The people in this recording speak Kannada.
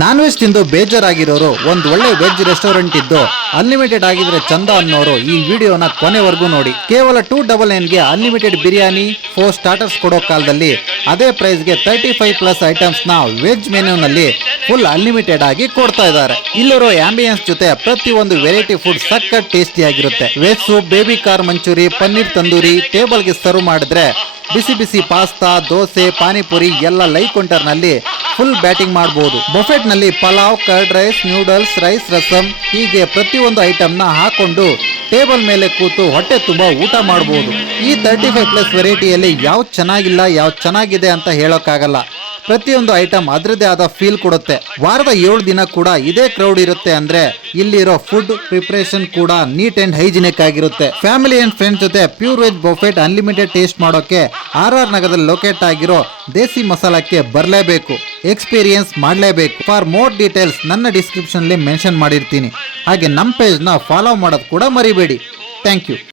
ನಾನ್ ವೆಜ್ ತಿಂದು ಬೇಜಾರಾಗಿರೋರು ಒಂದು ಒಳ್ಳೆ ವೆಜ್ ರೆಸ್ಟೋರೆಂಟ್ ಇದ್ದು ಅನ್ಲಿಮಿಟೆಡ್ ಆಗಿದ್ರೆ ಚಂದ ಅನ್ನೋರು ಈ ವಿಡಿಯೋನ ಕೊನೆವರೆಗೂ ನೋಡಿ. ಕೇವಲ 299ಗೆ ಅನ್ಲಿಮಿಟೆಡ್ ಬಿರಿಯಾನಿ 4 ಸ್ಟಾರ್ಟರ್ಸ್ ಕೊಡೋ ಕಾಲದಲ್ಲಿ ಅದೇ ಪ್ರೈಸ್ಗೆ 35+ ಐಟಮ್ಸ್ ನ ವೆಜ್ ಮೆನ್ಯೂನಲ್ಲಿ ಫುಲ್ ಅನ್ಲಿಮಿಟೆಡ್ ಆಗಿ ಕೊಡ್ತಾ ಇದ್ದಾರೆ. ಇಲ್ಲಿರೋ ಆಂಬಿಯನ್ಸ್ ಜೊತೆ ಪ್ರತಿಯೊಂದು ವೆರೈಟಿ ಫುಡ್ ಸಖತ್ ಟೇಸ್ಟಿ ಆಗಿರುತ್ತೆ. Veg soup, baby corn manchurian, paneer tandoori ಟೇಬಲ್ಗೆ ಸರ್ವ್ ಮಾಡಿದ್ರೆ ಬಿಸಿ ಬಿಸಿ ಪಾಸ್ತಾ, ದೋಸೆ, ಪಾನಿಪುರಿ ಎಲ್ಲ ಲೈವ್ ಕೌಂಟರ್ ನಲ್ಲಿ ಫುಲ್ ಬ್ಯಾಟಿಂಗ್ ಮಾಡಬಹುದು. ಬಫೆಟ್ ನಲ್ಲಿ pulao, curd rice, noodles, rice, rasam ಹೀಗೆ ಪ್ರತಿಯೊಂದು ಐಟಮ್ ನ ಹಾಕೊಂಡು ಟೇಬಲ್ ಮೇಲೆ ಕೂತು ಹೊಟ್ಟೆ ತುಂಬಾ ಊಟ ಮಾಡಬಹುದು. ಈ 35+ ವೆರೈಟಿಯಲ್ಲಿ ಯಾವ್ದು ಚೆನ್ನಾಗಿಲ್ಲ ಯಾವ್ದು ಚೆನ್ನಾಗಿದೆ ಅಂತ ಹೇಳೋಕ್ಕಾಗಲ್ಲ. ಪ್ರತಿಯೊಂದು ಐಟಮ್ ಅದರದೇ ಆದ ಫೀಲ್ ಕೊಡುತ್ತೆ. ವಾರದ 7 ದಿನ ಕೂಡ ಇದೇ ಕ್ರೌಡ್ ಇರುತ್ತೆ ಅಂದ್ರೆ ಇಲ್ಲಿರೋ ಫುಡ್ ಪ್ರಿಪರೇಷನ್ ಕೂಡ ನೀಟ್ ಅಂಡ್ ಹೈಜಿನಿಕ್ ಆಗಿರುತ್ತೆ. ಫ್ಯಾಮಿಲಿ ಅಂಡ್ ಫ್ರೆಂಡ್ಸ್ ಜೊತೆ pure veg buffet unlimited taste ಮಾಡೋಕೆ RR ನಗರದಲ್ಲಿ ಲೊಕೇಟ್ ಆಗಿರೋ ದೇಸಿ ಮಸಾಲಕ್ಕೆ ಬರಲೇಬೇಕು, ಎಕ್ಸ್ಪೀರಿಯನ್ಸ್ ಮಾಡಲೇಬೇಕು. ಫಾರ್ ಮೋರ್ ಡೀಟೇಲ್ಸ್ ನನ್ನ ಡಿಸ್ಕ್ರಿಪ್ಷನ್ ಮೆನ್ಷನ್ ಮಾಡಿರ್ತೀನಿ. ಹಾಗೆ ನಮ್ಮ ಪೇಜ್ನ ಫಾಲೋ ಮಾಡೋದು ಕೂಡ ಮರಿಬೇಡಿ. Thank you.